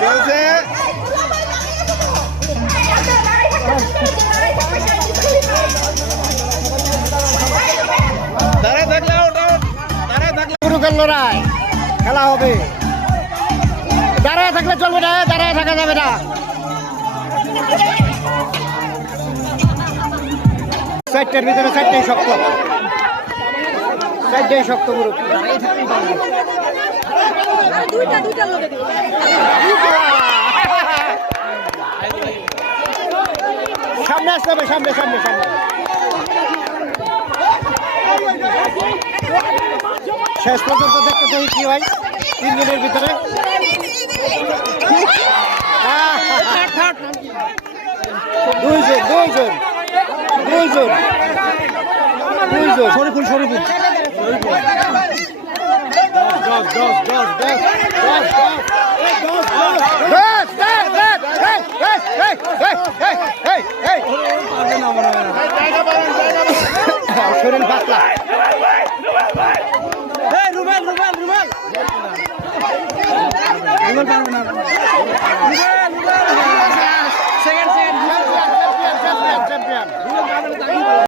চলছে দাঁড়ায় থাকলে আউট আউট দাঁড়ায় থাকলে শুরু করলো রায় খেলা হবে দাঁড়ায় থাকলে চলবে না দাঁড়ায় থাকা যাবে না চারটের ভিতরে চারটেই শক্ত গুরু সামনে আসতে হবে সামনে শেষ পর্যন্ত দেখতে চাই কি হয় 3 মিনিটের ভিতরে দুইজন শরীফুল শরীর পাতলা রুমাল